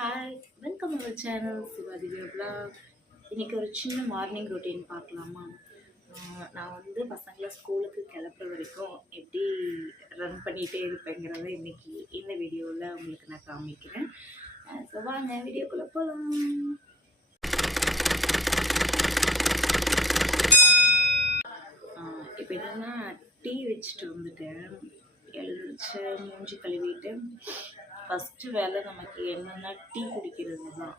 Hi welcome our channel சிவாதிவியோ vlog. இன்னைக்கு ஒரு சின்ன மார்னிங் ரொட்டீன் பார்க்கலாமா? நான் வந்து பசங்களை ஸ்கூலுக்கு கிளப்புற வரைக்கும் எப்படி ரன் பண்ணிகிட்டே இருப்பேங்கிறத இன்றைக்கி இந்த வீடியோவில் உங்களுக்கு நான் காமிக்கிறேன். ஸோ வாங்க வீடியோக்குள்ளே போகலாம் இப்போ என்னென்னா டீ வச்சுட்டு வந்துட்டேன். எழுச்சி மூஞ்சி கழுவிட்டு ஃபஸ்ட்டு வேலை நமக்கு என்னென்னா டீ குடிக்கிறது தான்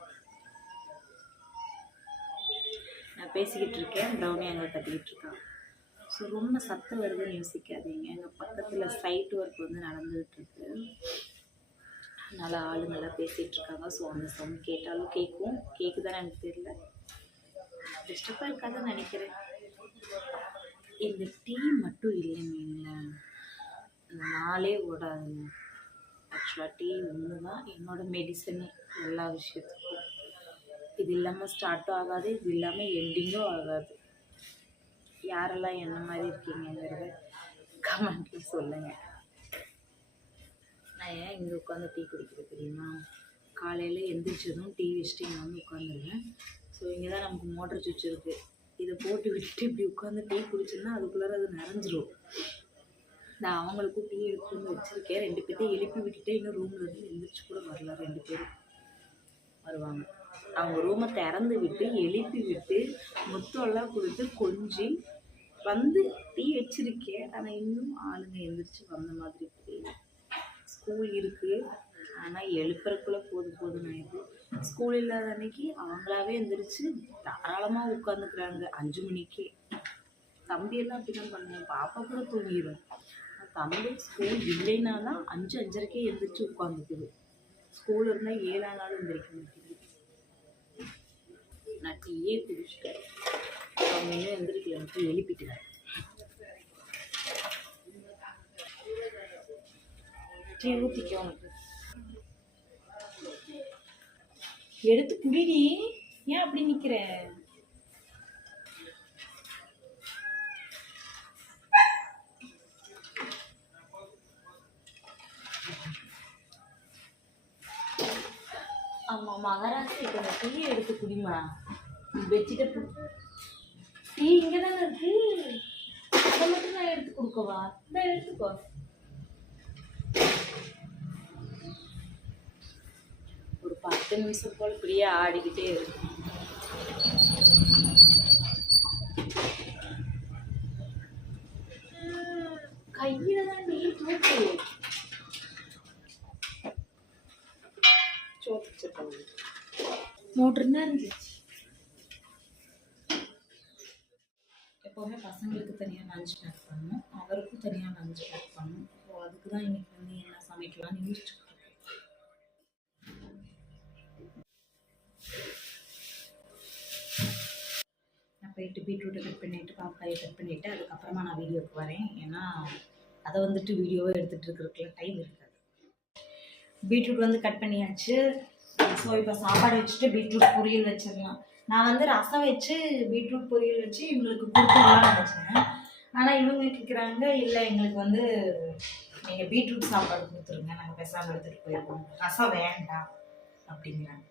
நான் பேசிக்கிட்டு இருக்கேன் ப்ரௌனி அங்கே கட்டிக்கிட்டு இருக்கான். ஸோ ரொம்ப சத்தம் வருதுன்னு யோசிக்காதீங்க. எங்கள் பக்கத்தில் சைட் ஒர்க் வந்து நடந்துகிட்ருக்கு நல்லா அதனால் நல்லா பேசிகிட்டு இருக்காங்க. ஸோ அந்த சவுண்ட் கேட்டாலும் கேட்கும் கேட்குதான்னு எனக்கு தெரியல. டிஸ்டர்பாக இருக்காதுன்னு நினைக்கிறேன். இந்த டீ மட்டும் இல்லைங்க இந்த நாளே ஓடாதுங்க. ஆக்சுவலாக டீ ஒன்று தான் என்னோடய மெடிசனே எல்லா விஷயத்துக்கும். இது இல்லாமல் ஸ்டார்ட்டும் ஆகாது இது இல்லாமல் எண்டிங்கும் ஆகாது. யாரெல்லாம் என்ன மாதிரி இருக்கீங்கங்கிறத கமெண்ட்டில் சொல்லுங்கள் நான் ஏன் இங்கே உட்காந்து டீ குடிக்கிறது தெரியுமா? காலையில் எந்திரிச்சதும் டீ வச்சுட்டு இங்கே வந்து உட்காந்துருவேன் ஸோ இங்கே தான் நமக்கு மோட்டர் சுவிட்ச் இருக்குது இதை போட்டு விட்டுட்டு இப்படி உட்காந்து டீ குடிச்சோன்னா அதுக்குள்ளார அது நிறைஞ்சிரும். நான் அவங்களுக்கும் டீ எடுத்து வந்து வச்சுருக்கேன். ரெண்டு பேர்த்தையும் எழுப்பி விட்டுட்டு இன்னும் ரூமில் இருந்து எழுந்திரிச்சு கூட வரல ரெண்டு பேரும். வருவாங்க. அவங்க ரூமை திறந்து விட்டு எழுப்பி விட்டு முத்தம்லாம் கொடுத்து கொஞ்சி வந்து டீ வச்சுருக்கேன் ஆனால் இன்னும் ஆளுங்க எழுந்திரிச்சு வந்த மாதிரி தெரியல. ஸ்கூல் இருக்குது ஆனால் எழுப்புறக்குள்ளே போதும் போதும் ஆயிடுது. ஸ்கூல் இல்லாத அன்னைக்கு அவங்களாவே எந்திரிச்சு தாராளமாக உட்காந்துக்கிறாங்க அஞ்சு மணிக்கே. தம்பியெல்லாம் அப்படி தான் பண்ணுவேன் பாப்பா கூட தூங்கிடும் தமிழ் ஸ்கூல் இல்லைனாலாம் அஞ்சு அஞ்சரைக்கே எழுந்திரிச்சு உட்காந்துக்குது ஸ்கூல் இருந்தால் ஏழா நாள் எந்திரிக்க மாட்டேங்குது. நான் டீயே குடிச்சிட்டேன். அவங்க இன்னும் எந்திரிக்கல எனக்கு எழுப்பிட்டேன் டீ ஊற்றிக்க உனக்கு எடுத்து குடிடி. ஏன் அப்படி நிற்கிறேன் மகாராஷ்டிரா இப்போ இந்த டீ எடுத்து குடிமா வச்சுட்டு டீ இங்கே தானே இருக்கு. அதை மட்டும் நான் எடுத்து கொடுக்கவா? இந்த எடுத்துக்கோ. ஒரு பத்து நிமிஷம் போல் இப்படியே ஆடிக்கிட்டே இருக்கும் கையில தான் நீ தூக்கு மோட்டர் தான் இருந்துச்சு எப்போவுமே பசங்களுக்கு தனியாக லஞ்ச் பேக் பண்ணும் அவருக்கும் தனியாக லஞ்ச் பேக் பண்ணும் ஸோ அதுக்கு தான் இன்னைக்கு வந்து என்ன சமைக்கலாம்னு யோசிச்சுக்கோங்க நான் போயிட்டு பீட்ரூட்டை கட் பண்ணிவிட்டு பாப்பாயை கட் பண்ணிவிட்டு அதுக்கப்புறமா நான் வீடியோக்கு வரேன். ஏன்னா அதை வந்துட்டு வீடியோவை எடுத்துகிட்டு இருக்கிறதுக்குலாம் டைம் இருக்காது. பீட்ரூட் வந்து கட் பண்ணியாச்சு. ஸோ இப்போ சாப்பாடு வச்சுட்டு பீட்ரூட் பொரியல் வச்சிடலாம். நான் வந்து ரசம் வச்சு பீட்ரூட் பொரியல் வச்சு இவங்களுக்கு கொடுத்துடலாம்னு நினச்சேன். ஆனால் இவங்க கேட்குறாங்க இல்லை எங்களுக்கு வந்து நீங்கள் பீட்ரூட் சாப்பாடு கொடுத்துருங்க. நாங்கள் பேசாமல் எடுத்துகிட்டு போயிடுவோம் ரசம் வேண்டாம். அப்படிங்கிறாங்க.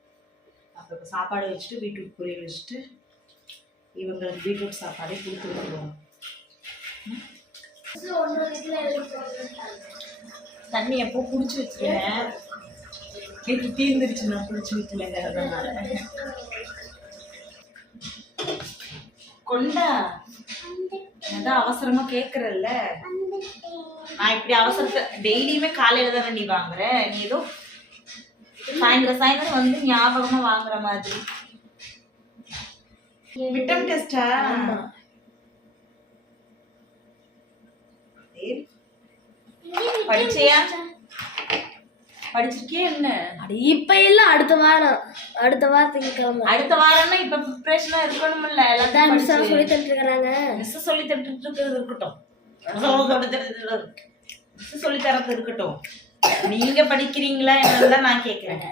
அப்போ இப்போ சாப்பாடு வச்சுட்டு பீட்ரூட் பொரியல் வச்சுட்டு இவங்களுக்கு பீட்ரூட் சாப்பாடே கொடுத்து விட்டுருவோம் தண்ணி எப்போ குடிச்சு வச்சுருவேன் எனக்கு தீர்ந்துருச்சு நான் குடிச்சு வைக்கலங்கிறதுனால கொண்டா அதான் அவசரமா கேக்குறல்ல நான் இப்படி அவசரத்தை டெய்லியுமே காலையில தானே நீ வாங்குற? நீ ஏதோ சாயந்தரம் சாயந்தரம் வந்து ஞாபகமா வாங்குற மாதிரி. விட்டம் டெஸ்டா? படிச்சியா? படிச்சிருக்கியா என்ன? அட இப்ப இல்ல அடுத்த வாரம். அடுத்த வாரத்துக்கு கிளம்ப அடுத்த வாரம்னா இப்ப ப்ரிப்பரேஷனா இருக்கணும்ல அதான் மிஸ் எல்லாத்தையும் சொல்லி தந்துட்டு இருக்கிறாங்க மிஸ் சொல்லி தந்துட்டு இருக்கிறது இருக்கட்டும் மிஸ் சொல்லி தரது இருக்கட்டும். நீங்க படிக்கிறீங்களா என்னன்னு நான் கேக்குறேன்.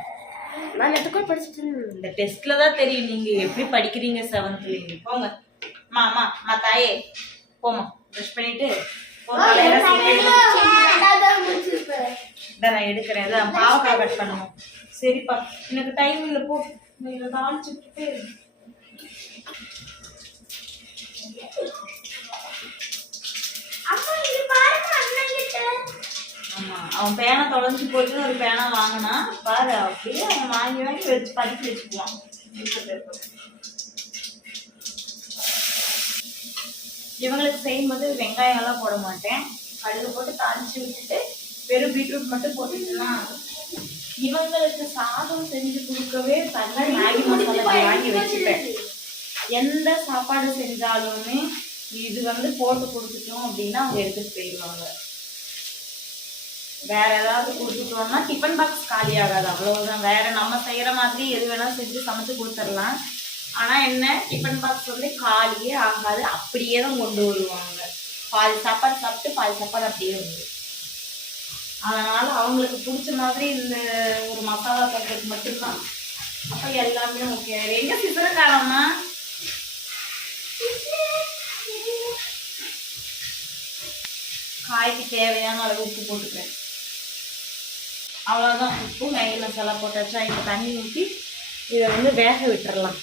நான் கூட படிச்சுட்டு. இந்த டெஸ்ட்ல தான் தெரியும் நீங்க எப்படி படிக்கிறீங்க செவன்த்ல போங்க. மா மா மா தாயே போமா ப்ரஷ் பண்ணிட்டு நான் எடுக்கிறேன். இதான் பாவக்காய் கட் பண்ணுவோம் சரிப்பா. எனக்கு டைம் இல்லை போ. நான் இதை தாளிச்சு அவன் பேனா தொலைஞ்சு போச்சுன்னு ஒரு பேனா வாங்கினா பாரு அப்படியே அவன் வாங்கி வாங்கி வச்சு படிக்க வச்சுக்குவான் இருக்கட்டும், இருக்கட்டும். இவங்களுக்கு செய்யும்போது வெங்காயம் எல்லாம் போட மாட்டேன். கடுகு போட்டு தாளிச்சு விட்டுட்டு வெறும் பீட்ரூட் மட்டும் போட்டுக்கலாம். இவங்களுக்கு சாதம் செஞ்சு கொடுக்கவே தங்க மேகி மசாலா வாங்கி வச்சுப்பேன். எந்த சாப்பாடு செஞ்சாலுமே இது வந்து போட்டு கொடுத்துட்டோம் அப்படின்னா அவங்க எடுத்துட்டு போயிடுவாங்க. வேற ஏதாவது கொடுத்துட்டோம்னா டிஃபன் பாக்ஸ் காலி ஆகாது அவ்வளவுதான். வேற நம்ம செய்யற மாதிரி எது வேணா செஞ்சு சமைச்சு கொடுத்துடலாம். ஆனா என்ன? டிஃபன் பாக்ஸ் வந்து காலியே ஆகாது. அப்படியே தான் கொண்டு வருவாங்க. பாதி சாப்பாடு சாப்பிட்டு பாதி சாப்பாடு அப்படியே வந்து. அதனால அவங்களுக்கு பிடிச்ச மாதிரி இந்த ஒரு மசாலா பண்ணுறது மட்டும்தான். அப்போ எல்லாமே ஓகே எங்க சிசர காலம்னா காய்க்கு தேவையான அளவு உப்பு போட்டுக்கிறேன். அவ்வளோதான் உப்பு மேகி மசாலா போட்டாச்சா? இப்போ தண்ணி ஊற்றி இதை வந்து வேக விட்டுறலாம்.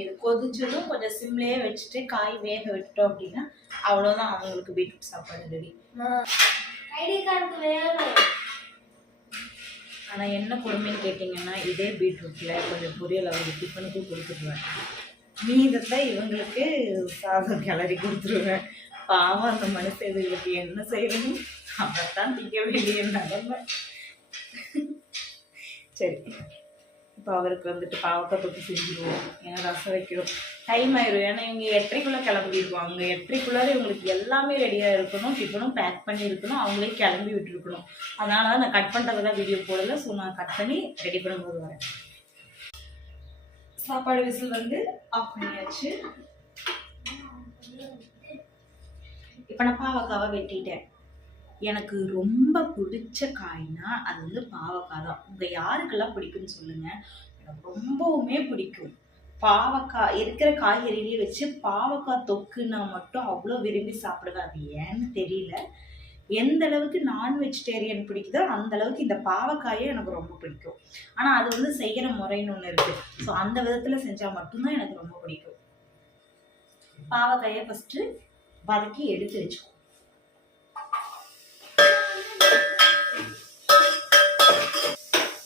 இது கொதிச்சதும் கொஞ்சம் சிம்லேயே வச்சுட்டு காய் வேக விட்டோம் அப்படின்னா அவ்வளோதான் அவங்களுக்கு பீட்ரூட் சாப்பாடு ரெடி ஐடி கார்டு வேணும். ஆனால் என்ன கொடுமைன்னு கேட்டிங்கன்னா இதே பீட்ரூட்டில் கொஞ்சம் பொரியல் அவங்க டிஃபனுக்கு கொடுத்துருவேன். மீதத்தை இவங்களுக்கு சாதம் கிளறி கொடுத்துருவேன். பாவம் அந்த மனுஷன் இதுகளுக்கு என்ன செய்யணும்? அதைத்தான் திங்க வேண்டிய நிலைமை சரி. இப்போ அவருக்கு வந்துட்டு பாவக்காய் தொட்டு செஞ்சுருவோம். ஏன்னா ரசம் வைக்கிறோம். டைம் ஆயிரும். ஏன்னா இவங்க எட்டரைக்குள்ளே கிளம்பிடுவாங்க எட்டரைக்குள்ளார இவங்களுக்கு எல்லாமே ரெடியாக இருக்கணும். டிஃபனும் பேக் பண்ணி இருக்கணும். அவங்களே கிளம்பி விட்டுருக்கணும். அதனால தான் நான் கட் பண்ணுறதுலாம் வீடியோ போடல. ஸோ நான் கட் பண்ணி ரெடி பண்ணும்போது வரேன். சாப்பாடு விசில் வந்து ஆஃப் பண்ணியாச்சு. இப்போ நான் பாவக்காவை வெட்டிட்டேன். எனக்கு ரொம்ப பிடிச்ச காய்னா அது வந்து பாவக்காய் தான். உங்கள் யாருக்கெல்லாம் பிடிக்கும்னு சொல்லுங்கள் எனக்கு ரொம்பவுமே பிடிக்கும். பாவக்காய் இருக்கிற காய்கறிலேயே வச்சு பாவக்காய் தொக்குனா மட்டும் அவ்வளோ விரும்பி சாப்பிடுவேன். அது ஏன்னு தெரியல. எந்த அளவுக்கு நான் வெஜிடேரியன் பிடிக்குதோ அந்த அளவுக்கு இந்த பாவக்காயே எனக்கு ரொம்ப பிடிக்கும். ஆனால் அது வந்து செய்கிற முறைன்னு ஒன்று இருக்குது ஸோ அந்த விதத்தில் செஞ்சால் மட்டும்தான் எனக்கு ரொம்ப பிடிக்கும். பாவக்காயை ஃபஸ்ட்டு வதக்கி எடுத்து வச்சுக்கோ.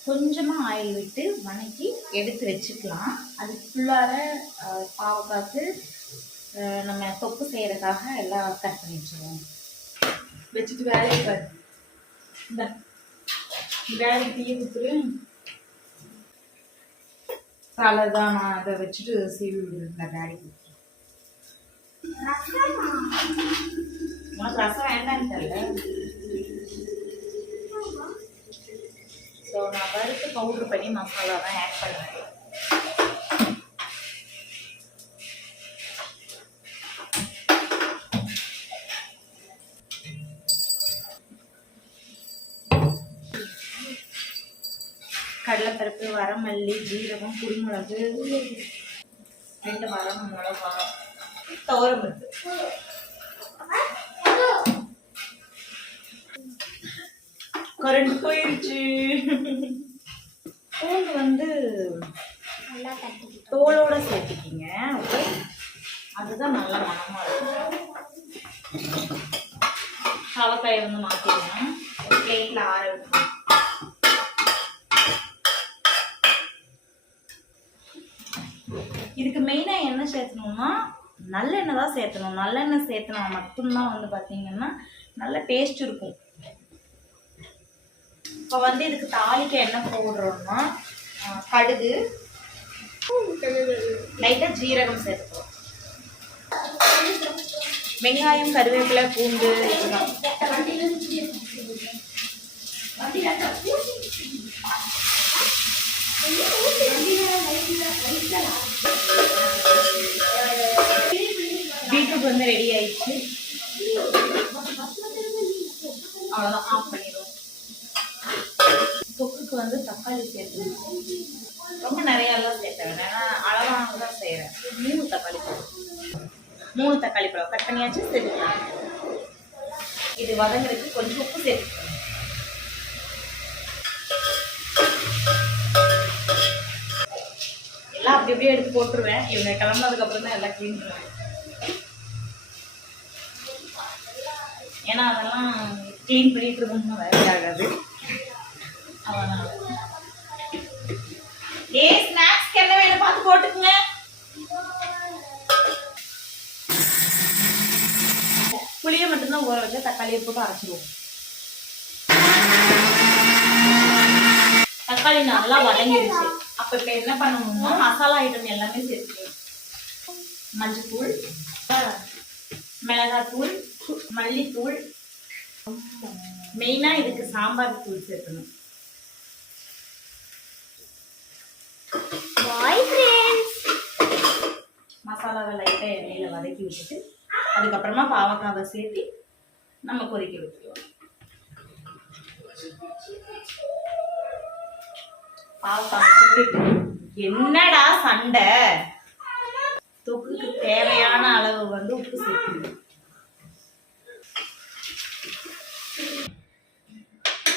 கொஞ்சமாக ஆயில் விட்டு வதக்கி எடுத்து வச்சுக்கலாம். அது ஃபுல்லார பாவக்காய்க்கு நம்ம தொக்கு செய்கிறதுக்காக எல்லாம் கட் பண்ணி வச்சுருவோம். வச்சுட்டு வேலையை பாரு. இந்த வேலைக்கு தீய கொடுத்துரு. தலை தான் நான் அதை வச்சுட்டு சீவி டேடி கொடுத்துரு. உனக்கு ரசம் வேண்டான்னு தெரியல. ஸோ நான் வறுத்து பவுடர் பண்ணி மசாலா தான் ஆட் பண்ணுவேன். கடலைப்பருப்பு வரமல்லி ஜீரகம் குருமிளகு ரெண்டு வரம் மிளகா துவரம் பருப்பு கரண்ட் போயிடுச்சு பூண்டு வந்து தோலோட சேர்த்துக்கிங்க ஓகே அதுதான் நல்ல மனமா இருக்கும். அவக்காயை வந்து மாற்றிடுவேன் பிளேட்டில் ஆற இதுக்கு மெயினாக என்ன சேர்த்தணும்னா நல்லெண்ணெய் தான் சேர்த்தணும். நல்லெண்ணெய் சேர்த்தனா மட்டும்தான் வந்து பார்த்தீங்கன்னா நல்ல டேஸ்ட் இருக்கும். இப்போ வந்து இதுக்கு தாளிக்க என்ன போடுறோம்னா கடுகு லைட்டாக ஜீரகம் சேர்த்துக்கிறோம் வெங்காயம் கருவேப்பிலை பூண்டு பீட்ரூட் வந்து ரெடி ஆயிடுச்சு. அவ்வளோதான் ஆஃப் பண்ணி வந்து தக்காளி சேர்த்துக்கணும் ரொம்ப நிறையாலாம் சேர்த்தேன். ஏன்னா அளவாக தான் செய்கிறேன் மூணு தக்காளி பழம். மூணு தக்காளி பழம். கட் பண்ணியாச்சும் சேர்த்துக்கலாம் இது வதங்குறதுக்கு கொஞ்சம் உப்பு சேர்த்துக்கலாம். எல்லாம் அப்படி அப்படியே எடுத்து போட்டுருவேன். இவங்க கிளம்புனதுக்கப்புறம் தான் எல்லாம் க்ளீன் பண்ணுவேன். ஏன்னா அதெல்லாம் க்ளீன் பண்ணிட்டு இருக்கணும்னு வேலை ஆகாது. அதனால ஏ ஸ்நாக்ஸ்க்கு என்ன வேணும் பார்த்து போட்டுக்குங்க. புளியை மட்டும்தான் ஊற வச்சா தக்காளியை போட்டு அரைச்சிடுவோம். தக்காளி நல்லா வதங்கிடுச்சு. அப்ப இப்ப என்ன பண்ணணும்னா மசாலா ஐட்டம் எல்லாமே சேர்த்துக்கணும் மஞ்சள் மிளகாத்தூள் மல்லித்தூள். மெயினா இதுக்கு சாம்பார் தூள் சேர்க்கணும். பாய் ஃப்ரெண்ட்ஸ் மசாலாவை லைட்டாக எண்ணெயில் வதக்கி விட்டுட்டு அதுக்கப்புறமா பாவக்காவை சேர்த்து நம்ம கொதிக்க விட்டுருவோம். பாவக்காய் என்னடா சண்டை? தொக்குக்கு தேவையான அளவு வந்து உப்பு சேர்க்கணும்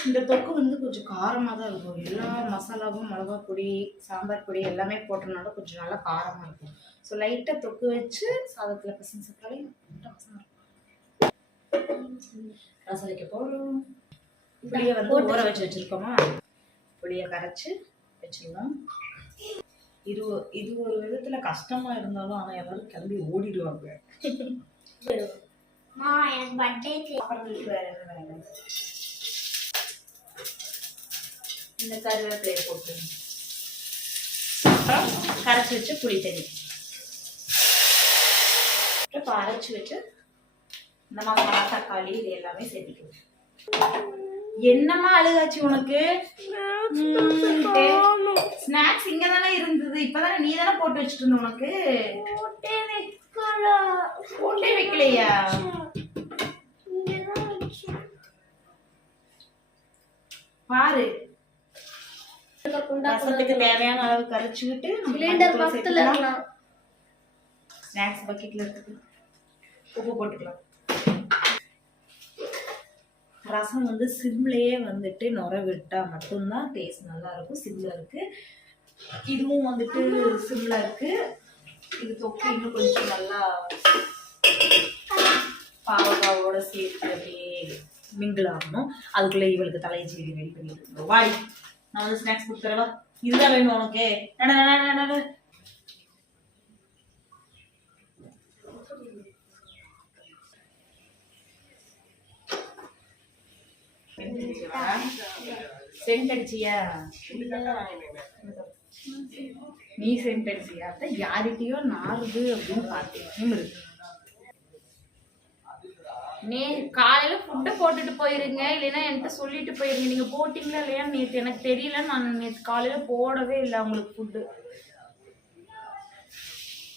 இந்த தொக்கு வந்து கொஞ்சம் காரமாக தான் இருக்கும். எல்லா மசாலாவும் மிளகா பொடி சாம்பார் பொடி எல்லாமே போட்டனால கொஞ்சம் நல்லா காரமாக இருக்கும். ஸோ லைட்டாக தொக்கு வச்சு சாதத்தில் பசங்க சாப்பிட்டாலே ரசம் வைக்க போகிறோம் புளியை வந்து ஊற வச்சு வச்சுருக்கோமா? புளியை கரைச்சி வச்சிருவோம் இது இது ஒரு விதத்தில் கஷ்டமாக இருந்தாலும் ஆனால் எல்லாரும் கிளம்பி ஓடிடுவாங்க. எனக்கு பர்த்டே சாப்பிட்றதுக்கு வேற வேலை? இந்த கருவேப்பிலையை போட்டு. அப்புறம் கரைச்சி வச்சு புளி தண்ணி. இப்போ அரைச்சி வச்சு இந்த மசாலா தக்காளி இது எல்லாமே சேர்த்துக்கணும். என்னம்மா அழுகாச்சு உனக்கு? ஸ்நாக்ஸ் இங்க தானே இருந்தது. இப்பதானே நீ தானே போட்டு வச்சுட்டு இருந்த உனக்கு? போட்டே வைக்கலையா? பாரு. ரசத்துக்கு தேவையான அளவு கரைச்சிக்கிட்டு சிலிண்டர் பக்கத்துல. இருக்கலாம். ஸ்நாக்ஸ் பக்கெட்ல எடுத்துக்கலாம். உப்பு போட்டுக்கலாம். ரசம் வந்து சிம்லயே வந்துட்டு நுர விட்டா மட்டும்தான் டேஸ்ட் நல்லா இருக்கும் சிம்ல இருக்கு. இதுவும் வந்துட்டு சிம்ல இருக்கு. இது தொக்கு இன்னும் கொஞ்சம் நல்லா பாவக்காவோட சேர்த்து அப்படியே மிங்கிள் ஆகணும். அதுக்குள்ள இவளுக்கு தலையை சீடி ரெடி பண்ணிட்டு வாடி நான் வந்து ஸ்நாக்ஸ் கொடுத்துறவா? இதுதான் வேணும் உனக்கு. சென்ட் அடிச்சியா? நீ சென்ட் அடிச்சியா? அதான் யார்கிட்டயோ நாறுது அப்படின்னு பார்த்தேன் நே காலையில ஃபுட்டை போட்டுட்டு போயிருங்க இல்லைன்னா என்கிட்ட சொல்லிட்டு போயிருங்க. நீங்க போட்டீங்களா இல்லையா நேற்று எனக்கு தெரியல நான் நேற்று காலையில போடவே இல்லை உங்களுக்கு ஃபுட்டு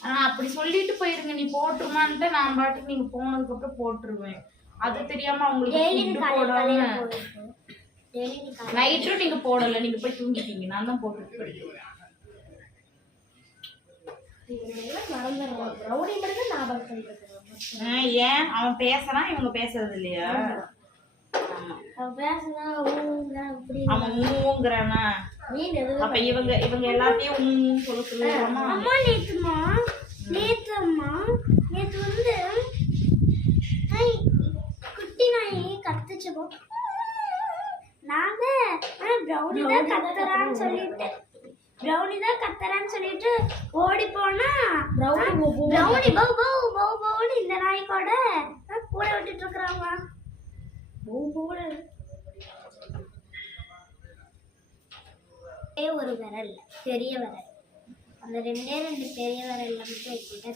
ஆனா அப்படி சொல்லிட்டு போயிருங்க. நீ போட்டுருமான்ட்டு நான் பாட்டுக்கு நீங்க போனதுக்கு அப்புறம் போட்டுருவேன். அது தெரியாம அவங்களுக்கு டெய்லி நீ ஃபுட்டு காலையில போடாம காலையில போடுவேன் டெய்லி நீ காலையில நைட்டும் நீங்க போடல. நீங்க போய் தூங்கிட்டீங்க. நான் தான் போட்டுட்டு போயிருக்கேன் ரவுடி மட்டும் ஆ, ஏன்? அவன் பேசுறான் இவங்க பேசுறது இல்லையா. அவன் ஊங்குறானா? அப்ப இவங்க இவங்க எல்லாத்தையும் ஊன்னு சொல்ல சொல்லுவாமா அம்மா நேத்துமா நேத்து அம்மா நேத்து வந்து குட்டி நாய் கத்துச்சு போ. நாங்க ப்ரௌனி தான் கத்துறான்னு சொல்லிட்டு. ப்ரௌனி தான் கத்துறான்னு சொல்லிட்டு ஓடி போனா ப்ரௌனி பவு பவு பவு பவுன்னு இந்த நாய் கூட கூட விட்டுட்டு இருக்கிறாங்க. பவு பவுன்னு ஒரே விரல் பெரிய விரல். அந்த ரெண்டே ரெண்டு பெரிய விரல்ல மட்டும் வைக்கிட்ட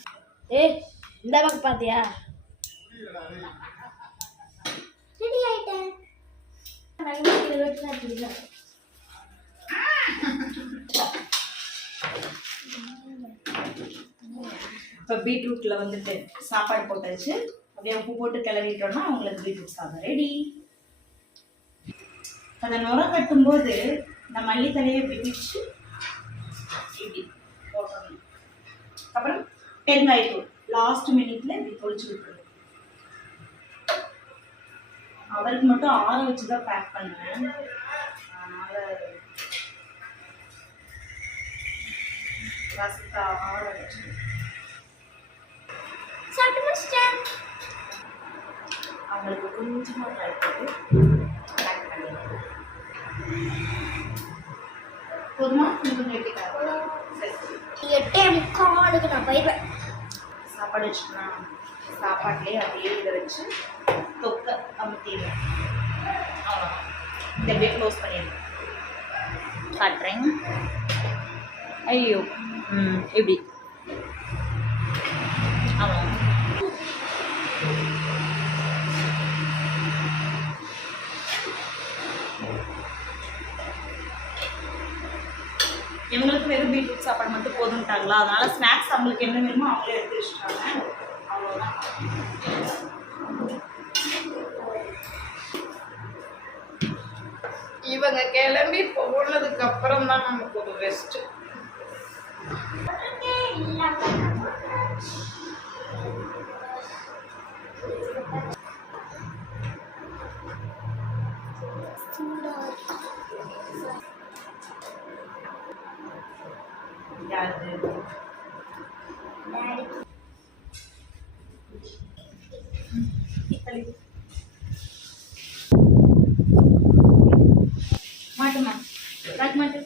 ஏய் இந்த பக்கம் பாத்தியா? ரெடி ஆயிட்டேன். இப்போ பீட்ரூட்டில் வந்துட்டு சாப்பாடு போட்டாச்சு. அப்படியே உப்பு போட்டு கிளறிட்டோம்னா அவங்களுக்கு பீட்ரூட் சாதம் ரெடி அதை நுர கட்டும்போது இந்த மல்லித்தலையை இப்படி பிடிச்சு இப்படி போட்டணும் அப்புறம் பெருங்காயத்தூள் லாஸ்ட் மினிட்ல இப்படி பொழிச்சு விட்டுருவேன் அவருக்கு மட்டும் ஆற வச்சு தான் பேக் பண்ணுவேன். அதனால ரசத்தை ஆற வச்சு அவங்களுக்கு கொஞ்சமாக ட்ரை பண்ணி பேக் பண்ணிடுவேன் போதுமா? இன்னும் சரி. எட்டே முக்காலுக்கு நான் போயிடுவேன். சாப்பாடு வச்சுனா சாப்பாட்லேயே அப்படியே இதை வச்சு தொக்க அமுத்திடுவேன் அவ்வளோதான் இந்த அப்படியே க்ளோஸ் பண்ணிடுவேன் காட்டுறேன். ஐயோ. ம் எப்படி? இவங்களுக்கு வெறும் பீட்ரூட் சாப்பாடு மட்டும் போதும்ட்டாங்களா? அதனால ஸ்நாக்ஸ் அவங்களுக்கு என்ன வேணுமோ அவங்களே எடுத்து வச்சுட்டாங்க. அவ்வளோதான் இவங்க கிளம்பி போனதுக்கு அப்புறம் தான் நமக்கு ஒரு ரெஸ்ட் யாரு மாட்டுமா மாட்டு மாட்டு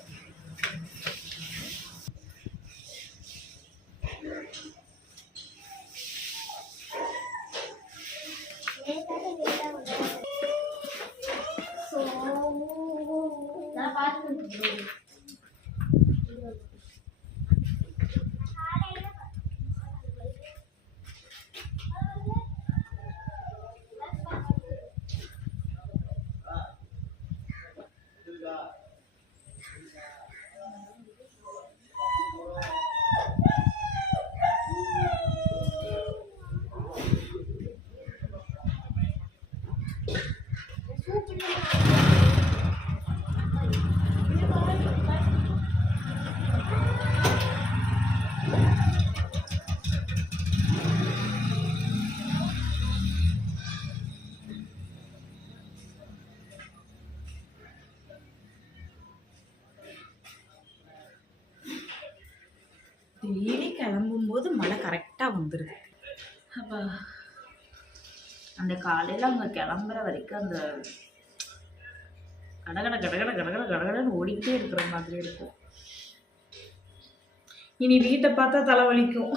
நான் பார்த்து டெய்லி கிளம்பும்போது மழை கரெக்டாக வந்துடுது அப்போ. அந்த காலையில் அவங்க கிளம்புற வரைக்கும் அந்த கடகட கடகட கடகட கடகடன்னு ஓடிக்கிட்டே இருக்கிற மாதிரி இருக்கும். இனி வீட்டை பார்த்தா தலைவலிக்கும்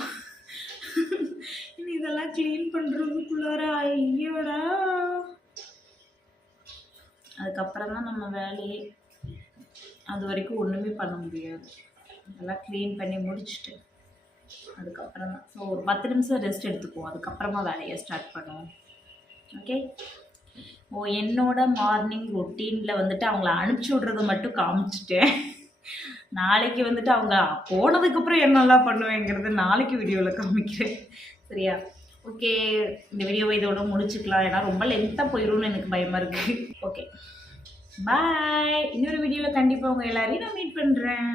இனி இதெல்லாம் க்ளீன் பண்ணுறதுக்குள்ளார ஐயோடா. அதுக்கப்புறம் தான் நம்ம வேலையே. அது வரைக்கும் ஒன்றுமே பண்ண முடியாது. நல்லா க்ளீன் பண்ணி முடிச்சுட்டு அதுக்கப்புறம் தான் ஸோ ஒரு பத்து நிமிஷம் ரெஸ்ட் எடுத்துக்குவோம். அதுக்கப்புறமா வேலையை ஸ்டார்ட் பண்ணுவோம். ஓகே ஓ என்னோட மார்னிங் ரொட்டீனில் வந்துட்டு அவங்கள அனுப்பிச்சி விட்றத மட்டும் காமிச்சிட்டேன். நாளைக்கு வந்துட்டு அவங்க போனதுக்கப்புறம் என்னெல்லாம் பண்ணுவேங்கிறது நாளைக்கு வீடியோவில் காமிக்கிறேன். சரியா? ஓகே இந்த வீடியோவை இதோட முடிச்சுக்கலாம். ஏன்னா ரொம்ப லென்த்தாக போயிடும்னு எனக்கு பயமாக இருக்குது ஓகே பாய் இன்னொரு வீடியோவில் கண்டிப்பாக உங்கள் எல்லாரையும் நான் மீட் பண்ணுறேன்